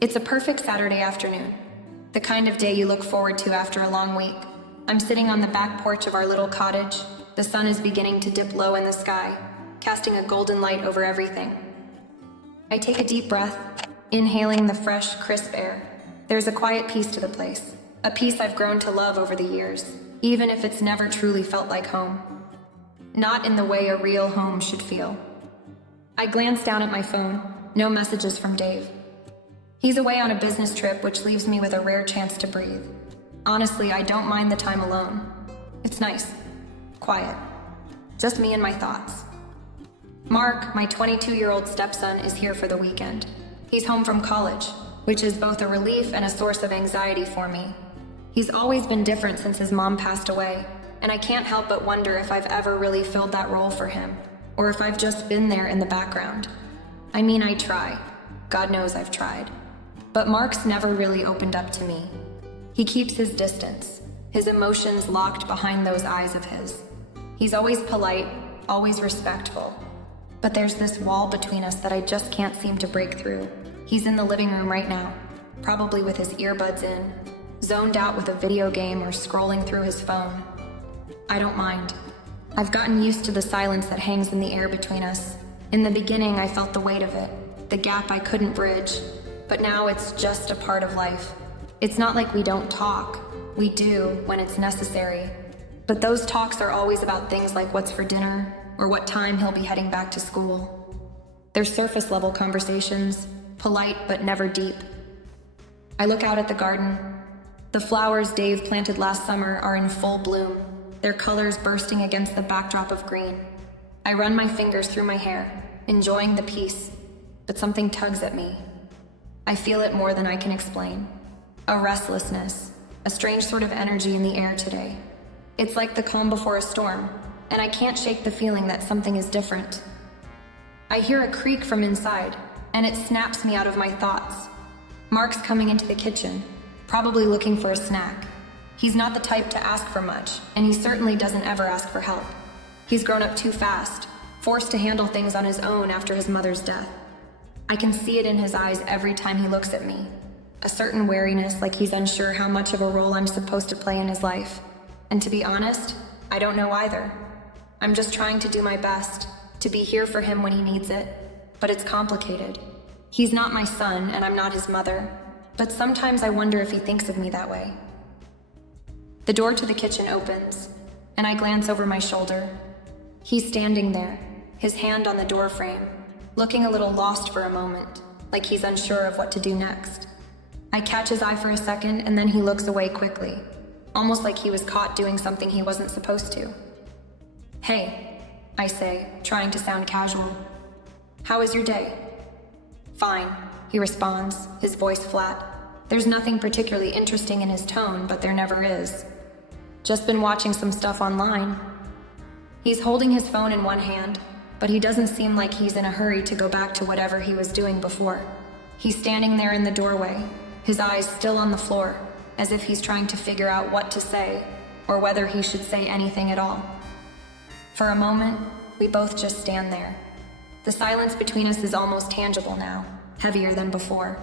It's a perfect Saturday afternoon, the kind of day you look forward to after a long week. I'm sitting on the back porch of our little cottage. The sun is beginning to dip low in the sky, casting a golden light over everything. I take a deep breath, inhaling the fresh, crisp air. There's a quiet peace to the place, a peace I've grown to love over the years, even if it's never truly felt like home. Not in the way a real home should feel. I glance down at my phone. No messages from Dave. He's away on a business trip, which leaves me with a rare chance to breathe. Honestly, I don't mind the time alone. It's nice. Quiet. Just me and my thoughts. Mark, my 22-year-old stepson, is here for the weekend. He's home from college, which is both a relief and a source of anxiety for me. He's always been different since his mom passed away, and I can't help but wonder if I've ever really filled that role for him, or if I've just been there in the background. I mean, I try. God knows I've tried. But Mark's never really opened up to me. He keeps his distance, his emotions locked behind those eyes of his. He's always polite, always respectful. But there's this wall between us that I just can't seem to break through. He's in the living room right now, probably with his earbuds in, zoned out with a video game or scrolling through his phone. I don't mind. I've gotten used to the silence that hangs in the air between us. In the beginning, I felt the weight of it, the gap I couldn't bridge. But now it's just a part of life. It's not like we don't talk. We do when it's necessary. But those talks are always about things like what's for dinner or what time he'll be heading back to school. They're surface level conversations, polite but never deep. I look out at the garden. The flowers Dave planted last summer are in full bloom, their colors bursting against the backdrop of green. I run my fingers through my hair, enjoying the peace, but something tugs at me. I feel it more than I can explain. A restlessness, a strange sort of energy in the air today. It's like the calm before a storm, and I can't shake the feeling that something is different. I hear a creak from inside, and it snaps me out of my thoughts. Mark's coming into the kitchen, probably looking for a snack. He's not the type to ask for much, and he certainly doesn't ever ask for help. He's grown up too fast, forced to handle things on his own after his mother's death. I can see it in his eyes every time he looks at me. A certain wariness, like he's unsure how much of a role I'm supposed to play in his life. And to be honest, I don't know either. I'm just trying to do my best, to be here for him when he needs it. But it's complicated. He's not my son, and I'm not his mother. But sometimes I wonder if he thinks of me that way. The door to the kitchen opens, and I glance over my shoulder. He's standing there, his hand on the door frame, looking a little lost for a moment, like he's unsure of what to do next. I catch his eye for a second, and then he looks away quickly, almost like he was caught doing something he wasn't supposed to. "Hey," I say, trying to sound casual. "How was your day?" "Fine," he responds, his voice flat. There's nothing particularly interesting in his tone, but there never is. "Just been watching some stuff online." He's holding his phone in one hand, but he doesn't seem like he's in a hurry to go back to whatever he was doing before. He's standing there in the doorway, his eyes still on the floor, as if he's trying to figure out what to say, or whether he should say anything at all. For a moment, we both just stand there. The silence between us is almost tangible now, heavier than before.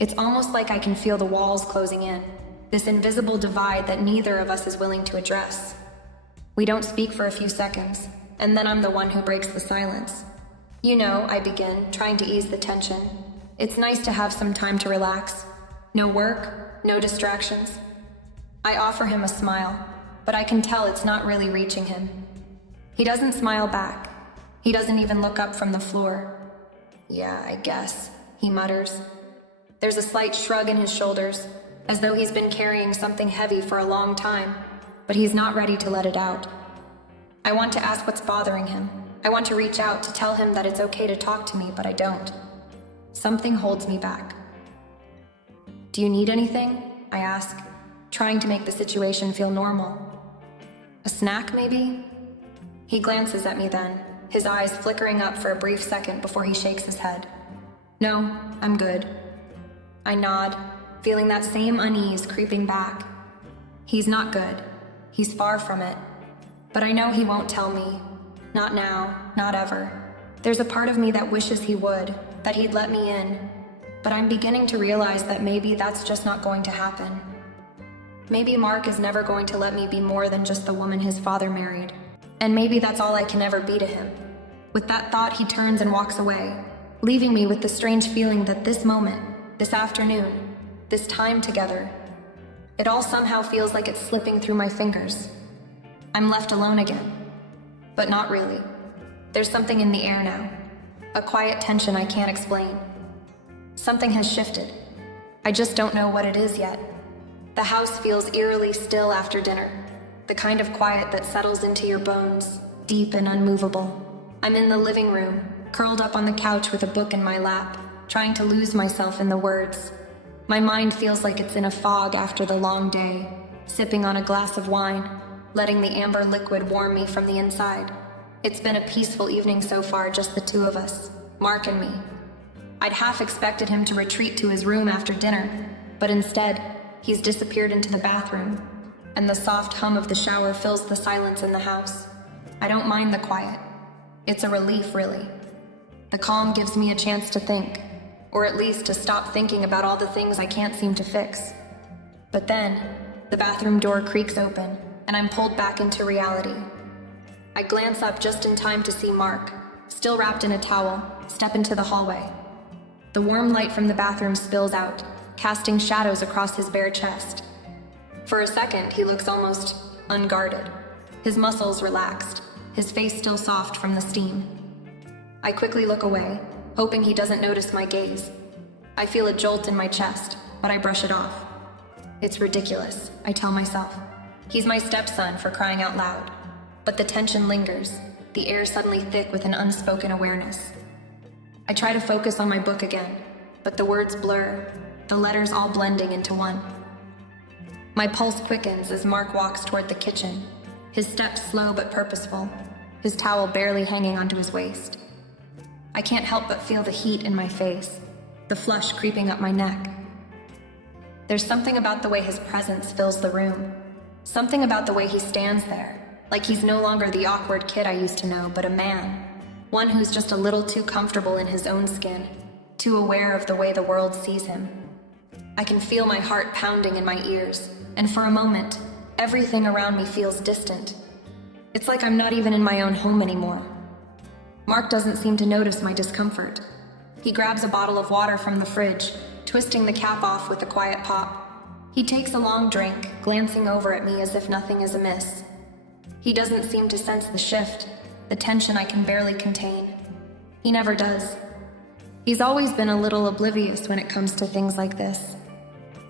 It's almost like I can feel the walls closing in, this invisible divide that neither of us is willing to address. We don't speak for a few seconds, and then I'm the one who breaks the silence. "You know," I begin, trying to ease the tension. "It's nice to have some time to relax. No work, no distractions." I offer him a smile, but I can tell it's not really reaching him. He doesn't smile back. He doesn't even look up from the floor. "Yeah, I guess," he mutters. There's a slight shrug in his shoulders, as though he's been carrying something heavy for a long time, but he's not ready to let it out. I want to ask what's bothering him. I want to reach out to tell him that it's okay to talk to me, but I don't. Something holds me back. "Do you need anything?" I ask, trying to make the situation feel normal. "A snack, maybe?" He glances at me then, his eyes flickering up for a brief second before he shakes his head. "No, I'm good." I nod, feeling that same unease creeping back. He's not good. He's far from it. But I know he won't tell me. Not now, not ever. There's a part of me that wishes he would, that he'd let me in. but I'm beginning to realize that maybe that's just not going to happen. Maybe Mark is never going to let me be more than just the woman his father married, and maybe that's all I can ever be to him. With that thought, he turns and walks away, leaving me with the strange feeling that this moment, this afternoon, this time together, it all somehow feels like it's slipping through my fingers. I'm left alone again. But not really. There's something in the air now. A quiet tension I can't explain. Something has shifted. I just don't know what it is yet. The house feels eerily still after dinner. The kind of quiet that settles into your bones, deep and unmovable. I'm in the living room, curled up on the couch with a book in my lap, trying to lose myself in the words. My mind feels like it's in a fog after the long day, sipping on a glass of wine, letting the amber liquid warm me from the inside. It's been a peaceful evening so far, just the two of us, Mark and me. I'd half expected him to retreat to his room after dinner, but instead, he's disappeared into the bathroom, and the soft hum of the shower fills the silence in the house. I don't mind the quiet. It's a relief, really. The calm gives me a chance to think, or at least to stop thinking about all the things I can't seem to fix. But then, the bathroom door creaks open, and I'm pulled back into reality. I glance up just in time to see Mark, still wrapped in a towel, step into the hallway. The warm light from the bathroom spills out, casting shadows across his bare chest. For a second, he looks almost unguarded, his muscles relaxed, his face still soft from the steam. I quickly look away, hoping he doesn't notice my gaze. I feel a jolt in my chest, but I brush it off. It's ridiculous, I tell myself. He's my stepson, for crying out loud. But the tension lingers, the air suddenly thick with an unspoken awareness. I try to focus on my book again, but the words blur, the letters all blending into one. My pulse quickens as Mark walks toward the kitchen, his steps slow but purposeful, his towel barely hanging onto his waist. I can't help but feel the heat in my face, the flush creeping up my neck. There's something about the way his presence fills the room, something about the way he stands there, like he's no longer the awkward kid I used to know, but a man, one who's just a little too comfortable in his own skin, too aware of the way the world sees him. I can feel my heart pounding in my ears, and for a moment, everything around me feels distant. It's like I'm not even in my own home anymore. Mark doesn't seem to notice my discomfort. He grabs a bottle of water from the fridge, twisting the cap off with a quiet pop. He takes a long drink, glancing over at me as if nothing is amiss. He doesn't seem to sense the shift, the tension I can barely contain. He never does. He's always been a little oblivious when it comes to things like this.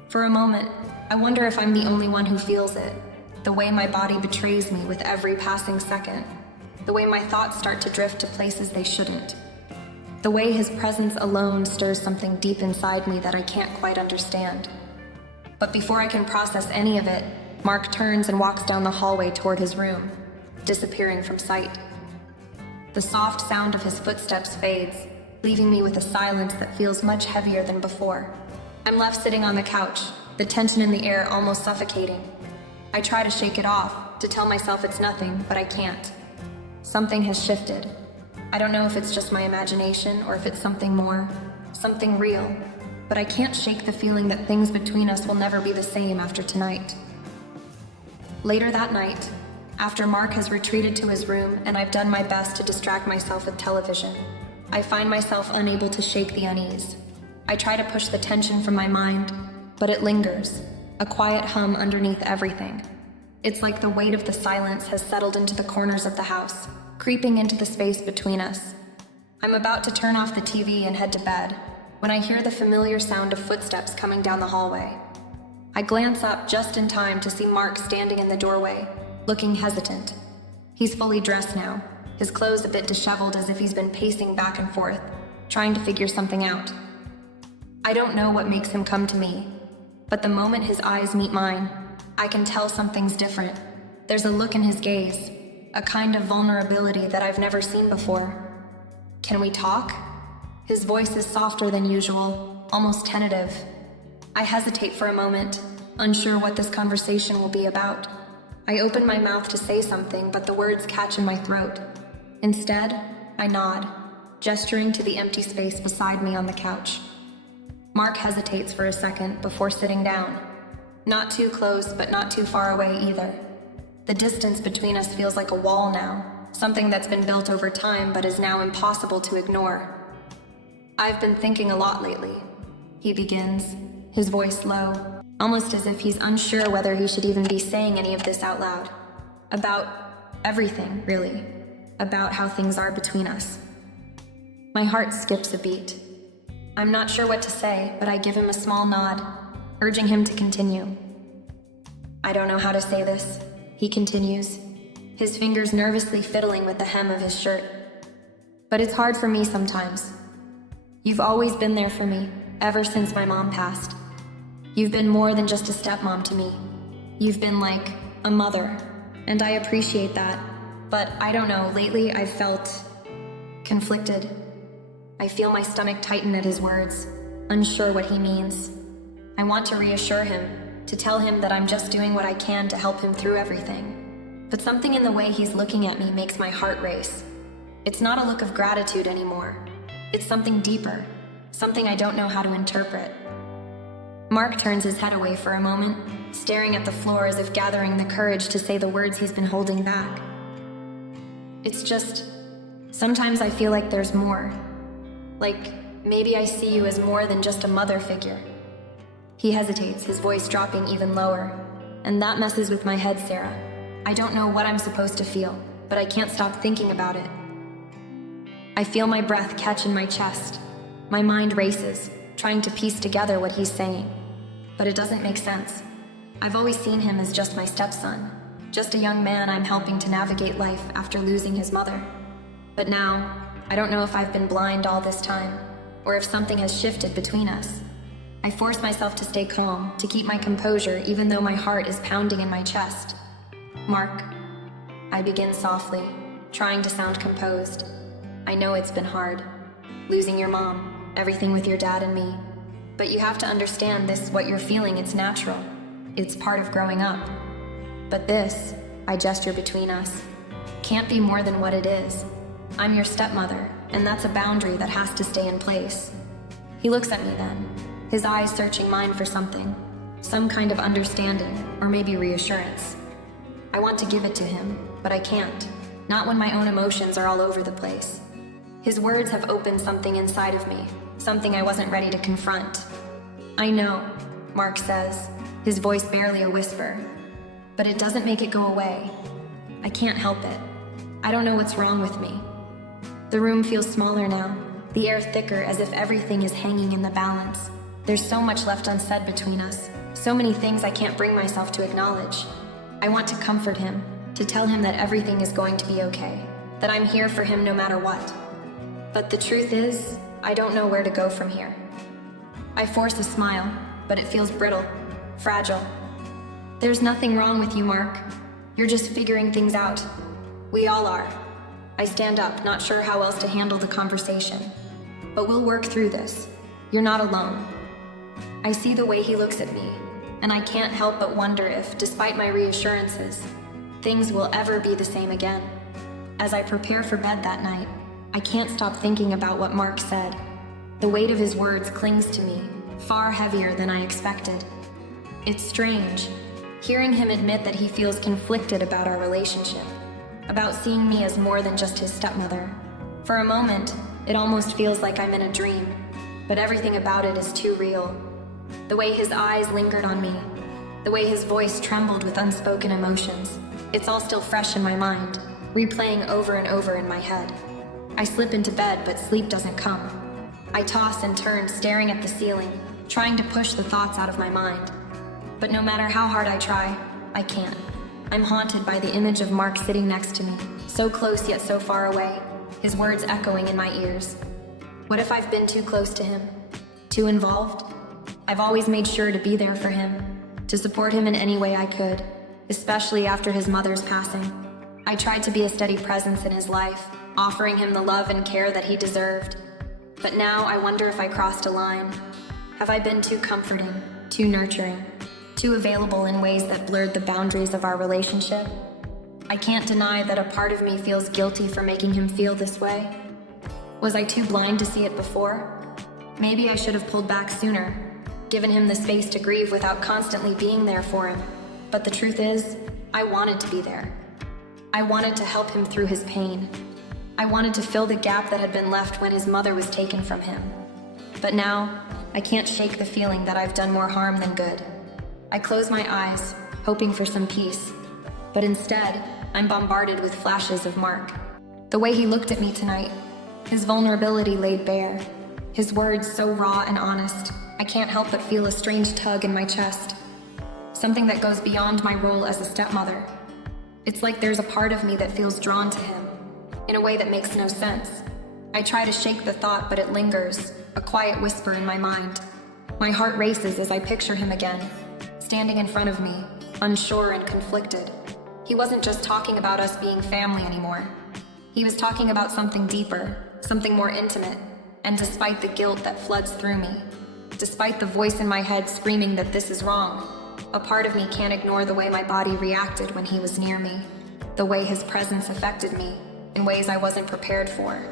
For a moment, I wonder if I'm the only one who feels it, the way my body betrays me with every passing second. The way my thoughts start to drift to places they shouldn't. The way his presence alone stirs something deep inside me that I can't quite understand. But before I can process any of it, Mark turns and walks down the hallway toward his room, disappearing from sight. The soft sound of his footsteps fades, leaving me with a silence that feels much heavier than before. I'm left sitting on the couch, the tension in the air almost suffocating. I try to shake it off, to tell myself it's nothing, but I can't. Something has shifted. I don't know if it's just my imagination or if it's something more, something real, but I can't shake the feeling that things between us will never be the same after tonight. Later that night, after Mark has retreated to his room and I've done my best to distract myself with television, I find myself unable to shake the unease. I try to push the tension from my mind, but it lingers, a quiet hum underneath everything. It's like the weight of the silence has settled into the corners of the house, creeping into the space between us. I'm about to turn off the TV and head to bed, when I hear the familiar sound of footsteps coming down the hallway. I glance up just in time to see Mark standing in the doorway, looking hesitant. He's fully dressed now, his clothes a bit disheveled as if he's been pacing back and forth, trying to figure something out. I don't know what makes him come to me, but the moment his eyes meet mine, I can tell something's different. There's a look in his gaze, a kind of vulnerability that I've never seen before. Can we talk? His voice is softer than usual, almost tentative. I hesitate for a moment, unsure what this conversation will be about. I open my mouth to say something, but the words catch in my throat. Instead, I nod, gesturing to the empty space beside me on the couch. Mark hesitates for a second before sitting down. Not too close, but not too far away either. The distance between us feels like a wall now, something that's been built over time but is now impossible to ignore. I've been thinking a lot lately, he begins, his voice low, almost as if he's unsure whether he should even be saying any of this out loud. About everything, really. About how things are between us. My heart skips a beat. I'm not sure what to say, but I give him a small nod, urging him to continue. I don't know how to say this, he continues, his fingers nervously fiddling with the hem of his shirt. But it's hard for me sometimes. You've always been there for me, ever since my mom passed. You've been more than just a stepmom to me. You've been like a mother, and I appreciate that. But I don't know, lately I've felt conflicted. I feel my stomach tighten at his words, unsure what he means. I want to reassure him, to tell him that I'm just doing what I can to help him through everything. But something in the way he's looking at me makes my heart race. It's not a look of gratitude anymore. It's something deeper, something I don't know how to interpret. Mark turns his head away for a moment, staring at the floor as if gathering the courage to say the words he's been holding back. It's just, sometimes I feel like there's more. Like, maybe I see you as more than just a mother figure. He hesitates, his voice dropping even lower. And that messes with my head, Sarah. I don't know what I'm supposed to feel, but I can't stop thinking about it. I feel my breath catch in my chest. My mind races, trying to piece together what he's saying. But it doesn't make sense. I've always seen him as just my stepson, just a young man I'm helping to navigate life after losing his mother. But now, I don't know if I've been blind all this time, or if something has shifted between us. I force myself to stay calm, to keep my composure even though my heart is pounding in my chest. Mark, I begin softly, trying to sound composed. I know it's been hard, losing your mom, everything with your dad and me. But you have to understand this, what you're feeling, it's natural. It's part of growing up. But this, I gesture between us, can't be more than what it is. I'm your stepmother, and that's a boundary that has to stay in place. He looks at me then, his eyes searching mine for something, some kind of understanding, or maybe reassurance. I want to give it to him, but I can't, not when my own emotions are all over the place. His words have opened something inside of me, something I wasn't ready to confront. I know, Mark says, his voice barely a whisper, but it doesn't make it go away. I can't help it. I don't know what's wrong with me. The room feels smaller now, the air thicker as if everything is hanging in the balance. There's so much left unsaid between us, so many things I can't bring myself to acknowledge. I want to comfort him, to tell him that everything is going to be okay, that I'm here for him no matter what. But the truth is, I don't know where to go from here. I force a smile, but it feels brittle, fragile. There's nothing wrong with you, Mark. You're just figuring things out. We all are. I stand up, not sure how else to handle the conversation. But we'll work through this. You're not alone. I see the way he looks at me, and I can't help but wonder if, despite my reassurances, things will ever be the same again. As I prepare for bed that night, I can't stop thinking about what Mark said. The weight of his words clings to me, far heavier than I expected. It's strange, hearing him admit that he feels conflicted about our relationship, about seeing me as more than just his stepmother. For a moment, it almost feels like I'm in a dream, but everything about it is too real. The way his eyes lingered on me, the way his voice trembled with unspoken emotions, it's all still fresh in my mind, replaying over and over in my head. I slip into bed, but sleep doesn't come. I toss and turn, staring at the ceiling, trying to push the thoughts out of my mind. But no matter how hard I try, I can't. I'm haunted by the image of Mark sitting next to me, so close yet so far away, his words echoing in my ears. What if I've been too close to him? Too involved? I've always made sure to be there for him, to support him in any way I could, especially after his mother's passing. I tried to be a steady presence in his life, offering him the love and care that he deserved. But now I wonder if I crossed a line. Have I been too comforting, too nurturing, too available in ways that blurred the boundaries of our relationship? I can't deny that a part of me feels guilty for making him feel this way. Was I too blind to see it before? Maybe I should have pulled back sooner, given him the space to grieve without constantly being there for him. But the truth is, I wanted to be there. I wanted to help him through his pain. I wanted to fill the gap that had been left when his mother was taken from him. But now, I can't shake the feeling that I've done more harm than good. I close my eyes, hoping for some peace. But instead, I'm bombarded with flashes of Mark. The way he looked at me tonight, his vulnerability laid bare, his words so raw and honest, I can't help but feel a strange tug in my chest. Something that goes beyond my role as a stepmother. It's like there's a part of me that feels drawn to him, in a way that makes no sense. I try to shake the thought, but it lingers, a quiet whisper in my mind. My heart races as I picture him again, standing in front of me, unsure and conflicted. He wasn't just talking about us being family anymore. He was talking about something deeper, something more intimate, and despite the guilt that floods through me, despite the voice in my head screaming that this is wrong, a part of me can't ignore the way my body reacted when he was near me, the way his presence affected me in ways I wasn't prepared for.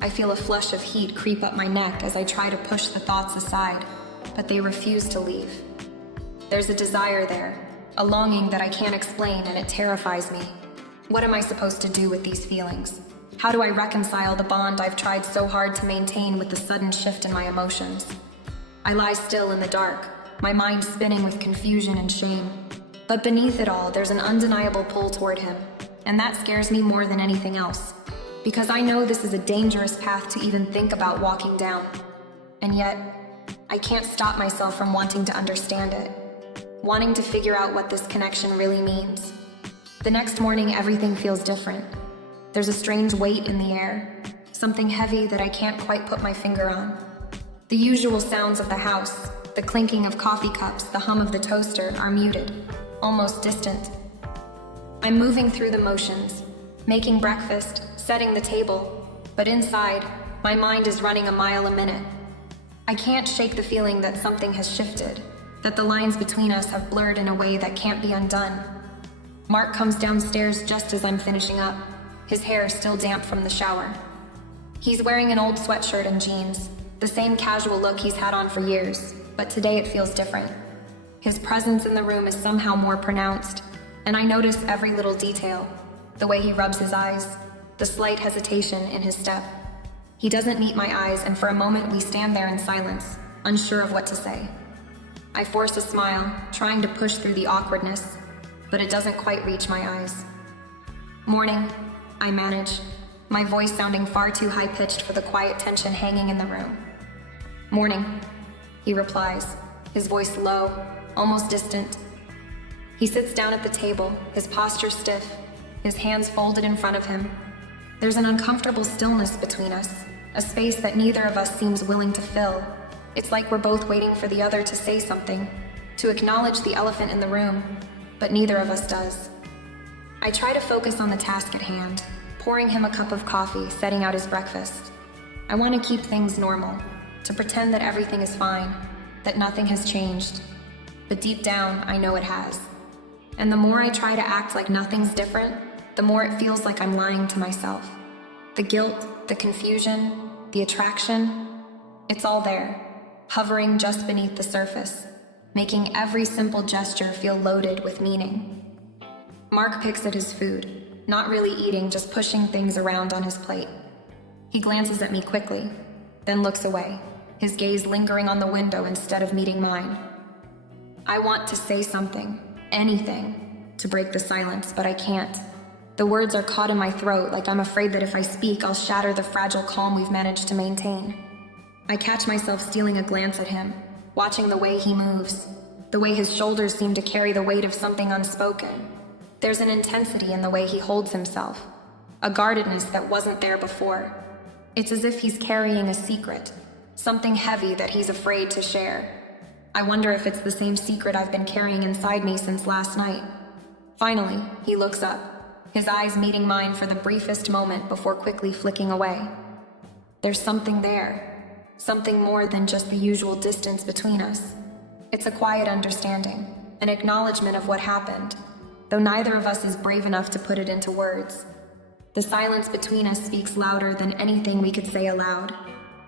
I feel a flush of heat creep up my neck as I try to push the thoughts aside, but they refuse to leave. There's a desire there, a longing that I can't explain, and it terrifies me. What am I supposed to do with these feelings? How do I reconcile the bond I've tried so hard to maintain with the sudden shift in my emotions? I lie still in the dark, my mind spinning with confusion and shame. But beneath it all, there's an undeniable pull toward him, and that scares me more than anything else, because I know this is a dangerous path to even think about walking down. And yet, I can't stop myself from wanting to understand it, wanting to figure out what this connection really means. The next morning, everything feels different. There's a strange weight in the air, something heavy that I can't quite put my finger on. The usual sounds of the house, the clinking of coffee cups, the hum of the toaster, are muted, almost distant. I'm moving through the motions, making breakfast, setting the table, but inside, my mind is running a mile a minute. I can't shake the feeling that something has shifted, that the lines between us have blurred in a way that can't be undone. Mark comes downstairs just as I'm finishing up, his hair still damp from the shower. He's wearing an old sweatshirt and jeans, the same casual look he's had on for years, but today it feels different. His presence in the room is somehow more pronounced, and I notice every little detail, the way he rubs his eyes, the slight hesitation in his step. He doesn't meet my eyes, and for a moment we stand there in silence, unsure of what to say. I force a smile, trying to push through the awkwardness, but it doesn't quite reach my eyes. "Morning," I manage, my voice sounding far too high-pitched for the quiet tension hanging in the room. "Morning," he replies, his voice low, almost distant. He sits down at the table, his posture stiff, his hands folded in front of him. There's an uncomfortable stillness between us, a space that neither of us seems willing to fill. It's like we're both waiting for the other to say something, to acknowledge the elephant in the room, but neither of us does. I try to focus on the task at hand, pouring him a cup of coffee, setting out his breakfast. I want to keep things normal, to pretend that everything is fine, that nothing has changed. But deep down, I know it has. And the more I try to act like nothing's different, the more it feels like I'm lying to myself. The guilt, the confusion, the attraction, it's all there, hovering just beneath the surface, making every simple gesture feel loaded with meaning. Mark picks at his food, not really eating, just pushing things around on his plate. He glances at me quickly, then looks away, his gaze lingering on the window instead of meeting mine. I want to say something, anything, to break the silence, but I can't. The words are caught in my throat, like I'm afraid that if I speak, I'll shatter the fragile calm we've managed to maintain. I catch myself stealing a glance at him, watching the way he moves, the way his shoulders seem to carry the weight of something unspoken. There's an intensity in the way he holds himself, a guardedness that wasn't there before. It's as if he's carrying a secret, something heavy that he's afraid to share. I wonder if it's the same secret I've been carrying inside me since last night. Finally, he looks up, his eyes meeting mine for the briefest moment before quickly flicking away. There's something there, something more than just the usual distance between us. It's a quiet understanding, an acknowledgement of what happened, though neither of us is brave enough to put it into words. The silence between us speaks louder than anything we could say aloud.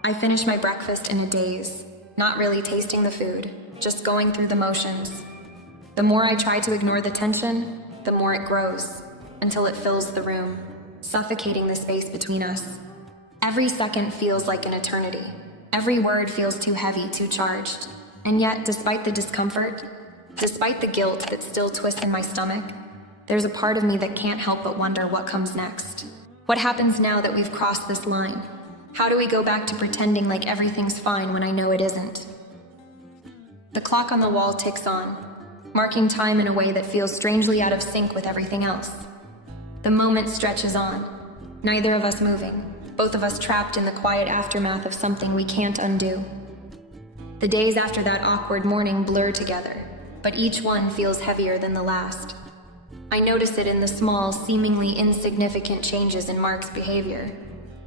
I finish my breakfast in a daze, not really tasting the food, just going through the motions. The more I try to ignore the tension, the more it grows, until it fills the room, suffocating the space between us. Every second feels like an eternity. Every word feels too heavy, too charged. And yet, despite the discomfort, despite the guilt that still twists in my stomach, there's a part of me that can't help but wonder what comes next. What happens now that we've crossed this line? How do we go back to pretending like everything's fine when I know it isn't? The clock on the wall ticks on, marking time in a way that feels strangely out of sync with everything else. The moment stretches on, neither of us moving, both of us trapped in the quiet aftermath of something we can't undo. The days after that awkward morning blur together, but each one feels heavier than the last. I notice it in the small, seemingly insignificant changes in Mark's behavior.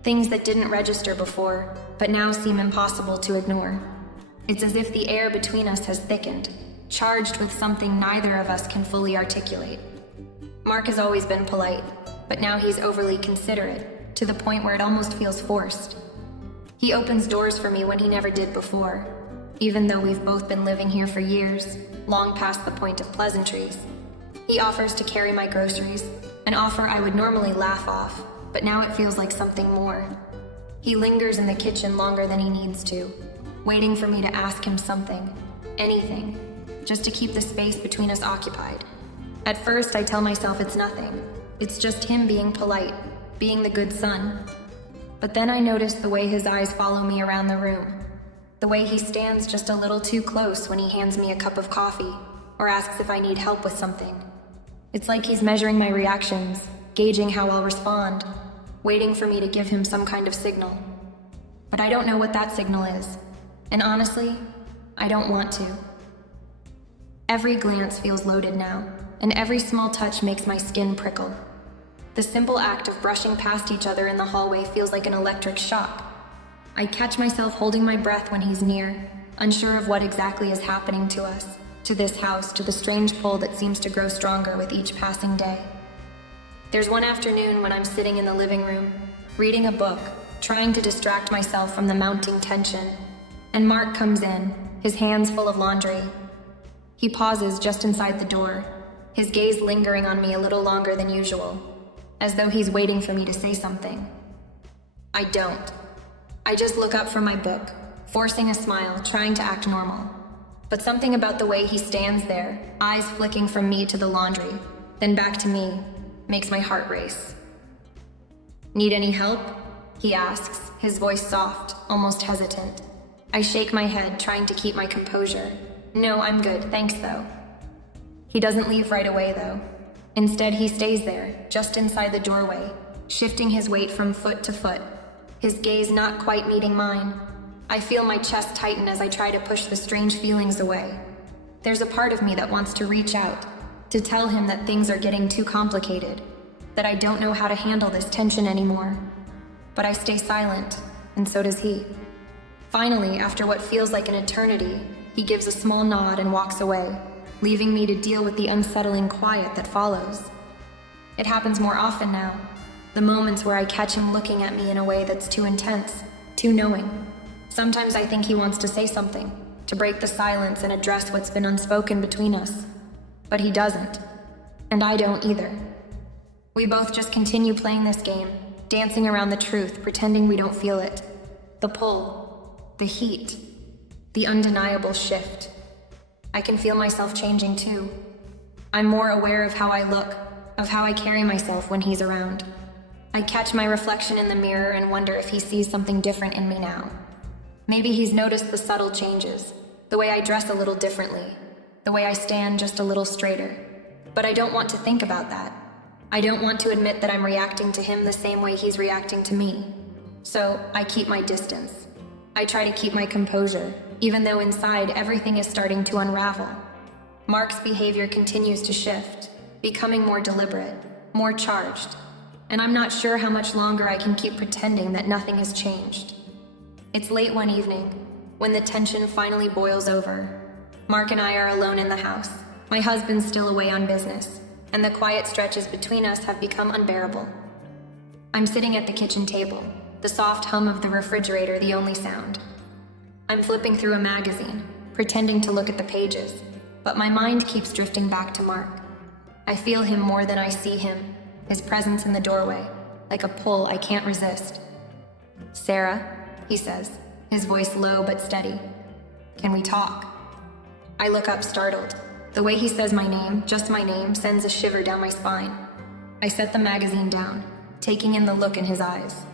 Things that didn't register before, but now seem impossible to ignore. It's as if the air between us has thickened, charged with something neither of us can fully articulate. Mark has always been polite, but now he's overly considerate, to the point where it almost feels forced. He opens doors for me when he never did before, even though we've both been living here for years, long past the point of pleasantries. He offers to carry my groceries, an offer I would normally laugh off, but now it feels like something more. He lingers in the kitchen longer than he needs to, waiting for me to ask him something, anything, just to keep the space between us occupied. At first, I tell myself it's nothing. It's just him being polite, being the good son. But then I notice the way his eyes follow me around the room, the way he stands just a little too close when he hands me a cup of coffee or asks if I need help with something. It's like he's measuring my reactions, gauging how I'll respond, waiting for me to give him some kind of signal. But I don't know what that signal is, and honestly, I don't want to. Every glance feels loaded now, and every small touch makes my skin prickle. The simple act of brushing past each other in the hallway feels like an electric shock. I catch myself holding my breath when he's near, unsure of what exactly is happening to us, to this house, to the strange pull that seems to grow stronger with each passing day. There's one afternoon when I'm sitting in the living room, reading a book, trying to distract myself from the mounting tension, and Mark comes in, his hands full of laundry. He pauses just inside the door, his gaze lingering on me a little longer than usual, as though he's waiting for me to say something. I don't. I just look up from my book, forcing a smile, trying to act normal. But something about the way he stands there, eyes flicking from me to the laundry, then back to me, makes my heart race. Need any help? He asks, his voice soft, almost hesitant. I shake my head, trying to keep my composure. No, I'm good, thanks though. He doesn't leave right away though. Instead, he stays there, just inside the doorway, shifting his weight from foot to foot, his gaze not quite meeting mine. I feel my chest tighten as I try to push the strange feelings away. There's a part of me that wants to reach out, to tell him that things are getting too complicated, that I don't know how to handle this tension anymore. But I stay silent, and so does he. Finally, after what feels like an eternity, he gives a small nod and walks away, leaving me to deal with the unsettling quiet that follows. It happens more often now, the moments where I catch him looking at me in a way that's too intense, too knowing. Sometimes I think he wants to say something, to break the silence and address what's been unspoken between us. But he doesn't. And I don't either. We both just continue playing this game, dancing around the truth, pretending we don't feel it. The pull, the heat, the undeniable shift. I can feel myself changing too. I'm more aware of how I look, of how I carry myself when he's around. I catch my reflection in the mirror and wonder if he sees something different in me now. Maybe he's noticed the subtle changes, the way I dress a little differently, the way I stand just a little straighter. But I don't want to think about that. I don't want to admit that I'm reacting to him the same way he's reacting to me. So I keep my distance. I try to keep my composure, even though inside everything is starting to unravel. Mark's behavior continues to shift, becoming more deliberate, more charged, and I'm not sure how much longer I can keep pretending that nothing has changed. It's late one evening, when the tension finally boils over. Mark and I are alone in the house. My husband's still away on business, and the quiet stretches between us have become unbearable. I'm sitting at the kitchen table, the the soft hum of the refrigerator the only sound. I'm flipping through a magazine, pretending to look at the pages, but my mind keeps drifting back to Mark. I feel him more than I see him, his presence in the doorway, like a pull I can't resist. "Sarah," he says, his voice low but steady. "Can we talk?" I look up startled. The way he says my name, just my name, sends a shiver down my spine. I set the magazine down, taking in the look in his eyes.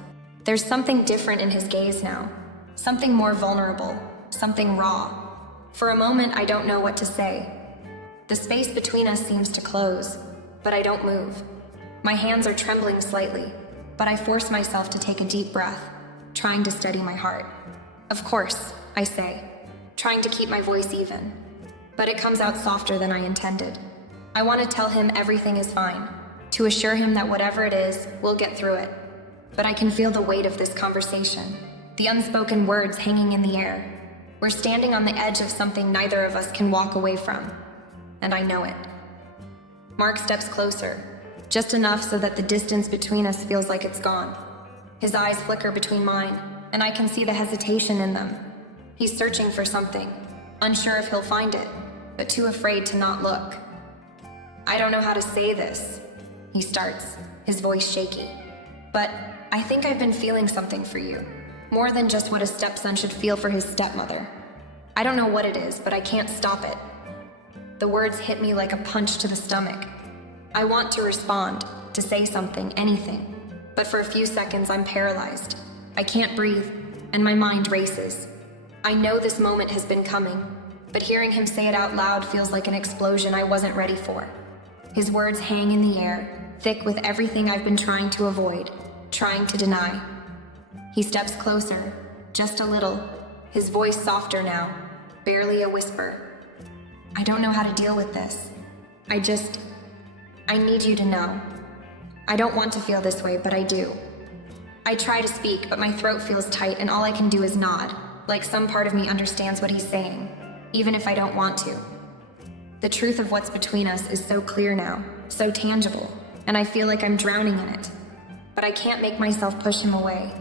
There's something different in his gaze now. Something more vulnerable, something raw. For a moment, I don't know what to say. The space between us seems to close, but I don't move. My hands are trembling slightly, but I force myself to take a deep breath, trying to steady my heart. "Of course," I say, trying to keep my voice even. But it comes out softer than I intended. I want to tell him everything is fine, to assure him that whatever it is, we'll get through it. But I can feel the weight of this conversation, the unspoken words hanging in the air. We're standing on the edge of something neither of us can walk away from, and I know it. Mark steps closer, just enough so that the distance between us feels like it's gone. His eyes flicker between mine, and I can see the hesitation in them. He's searching for something, unsure if he'll find it, but too afraid to not look. "I don't know how to say this," he starts, his voice shaky. "But I think I've been feeling something for you, more than just what a stepson should feel for his stepmother. I don't know what it is, but I can't stop it." The words hit me like a punch to the stomach. I want to respond, to say something, anything, but for a few seconds I'm paralyzed. I can't breathe, and my mind races. I know this moment has been coming, but hearing him say it out loud feels like an explosion I wasn't ready for. His words hang in the air, thick with everything I've been trying to avoid, trying to deny. He steps closer, just a little, his voice softer now, barely a whisper. "I don't know how to deal with this. I need you to know. I don't want to feel this way, but I do." I try to speak, but my throat feels tight and all I can do is nod, like some part of me understands what he's saying, even if I don't want to. The truth of what's between us is so clear now, so tangible, and I feel like I'm drowning in it. But I can't make myself push him away.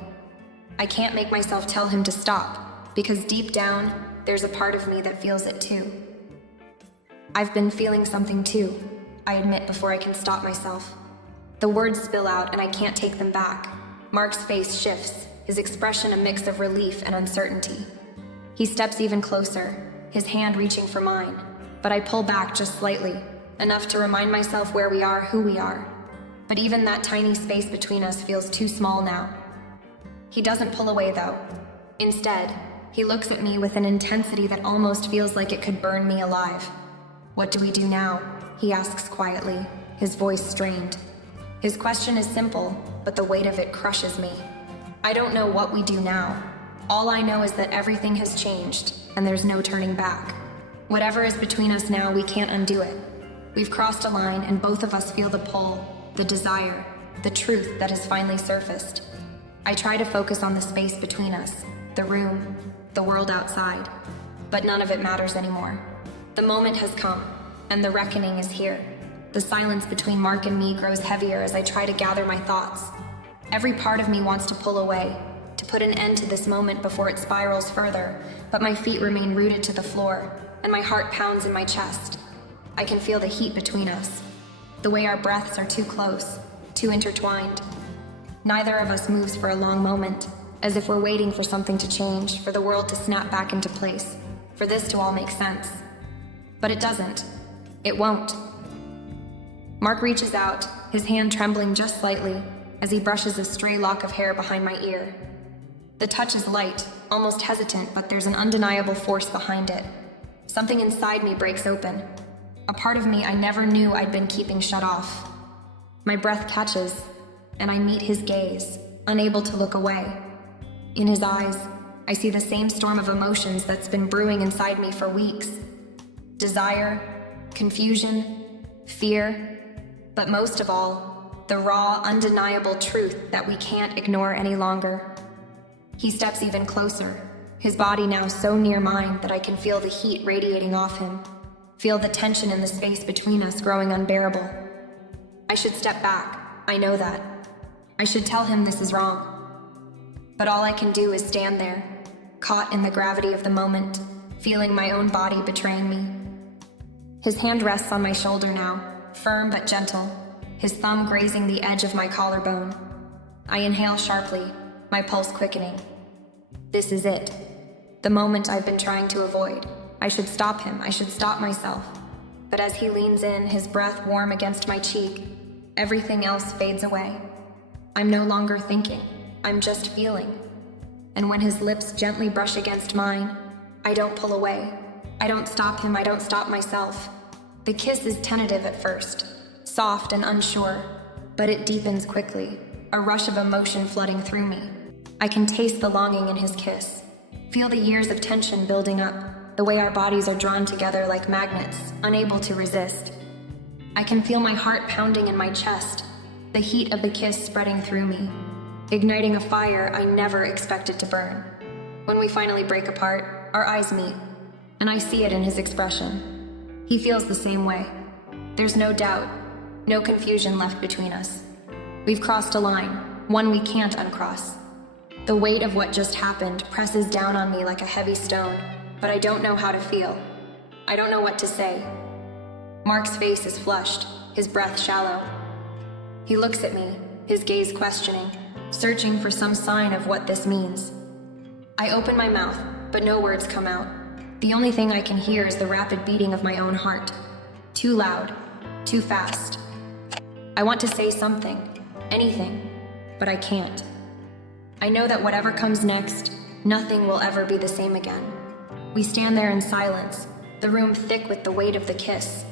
I can't make myself tell him to stop, because deep down, there's a part of me that feels it too. "I've been feeling something too," I admit before I can stop myself. The words spill out and I can't take them back. Mark's face shifts, his expression a mix of relief and uncertainty. He steps even closer, his hand reaching for mine, but I pull back just slightly, enough to remind myself where we are, who we are. But even that tiny space between us feels too small now. He doesn't pull away though. Instead, he looks at me with an intensity that almost feels like it could burn me alive. "What do we do now?" he asks quietly, his voice strained. His question is simple, but the weight of it crushes me. I don't know what we do now. All I know is that everything has changed, and there's no turning back. Whatever is between us now, we can't undo it. We've crossed a line, and both of us feel the pull, the desire, the truth that has finally surfaced. I try to focus on the space between us, the room, the world outside, but none of it matters anymore. The moment has come, and the reckoning is here. The silence between Mark and me grows heavier as I try to gather my thoughts. Every part of me wants to pull away, to put an end to this moment before it spirals further, but my feet remain rooted to the floor, and my heart pounds in my chest. I can feel the heat between us, the way our breaths are too close, too intertwined. Neither of us moves for a long moment, as if we're waiting for something to change, for the world to snap back into place, for this to all make sense. But it doesn't. It won't. Mark reaches out, his hand trembling just slightly, as he brushes a stray lock of hair behind my ear. The touch is light, almost hesitant, but there's an undeniable force behind it. Something inside me breaks open. A part of me I never knew I'd been keeping shut off. My breath catches, and I meet his gaze, unable to look away. In his eyes, I see the same storm of emotions that's been brewing inside me for weeks. Desire, confusion, fear, but most of all, the raw, undeniable truth that we can't ignore any longer. He steps even closer, his body now so near mine that I can feel the heat radiating off him, feel the tension in the space between us growing unbearable. I should step back, I know that. I should tell him this is wrong. But all I can do is stand there, caught in the gravity of the moment, feeling my own body betraying me. His hand rests on my shoulder now, firm but gentle, his thumb grazing the edge of my collarbone. I inhale sharply, my pulse quickening. This is it. The moment I've been trying to avoid. I should stop him, I should stop myself. But as he leans in, his breath warm against my cheek, everything else fades away. I'm no longer thinking, I'm just feeling. And when his lips gently brush against mine, I don't pull away. I don't stop him, I don't stop myself. The kiss is tentative at first, soft and unsure, but it deepens quickly, a rush of emotion flooding through me. I can taste the longing in his kiss, feel the years of tension building up, the way our bodies are drawn together like magnets, unable to resist. I can feel my heart pounding in my chest, the heat of the kiss spreading through me, igniting a fire I never expected to burn. When we finally break apart, our eyes meet, and I see it in his expression. He feels the same way. There's no doubt, no confusion left between us. We've crossed a line, one we can't uncross. The weight of what just happened presses down on me like a heavy stone, but I don't know how to feel. I don't know what to say. Mark's face is flushed, his breath shallow. He looks at me, his gaze questioning, searching for some sign of what this means. I open my mouth, but no words come out. The only thing I can hear is the rapid beating of my own heart. Too loud, too fast. I want to say something, anything, but I can't. I know that whatever comes next, nothing will ever be the same again. We stand there in silence, the room thick with the weight of the kiss,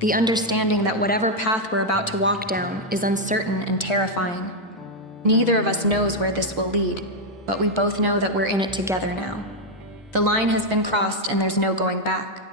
the understanding that whatever path we're about to walk down is uncertain and terrifying. Neither of us knows where this will lead, but we both know that we're in it together now. The line has been crossed and there's no going back.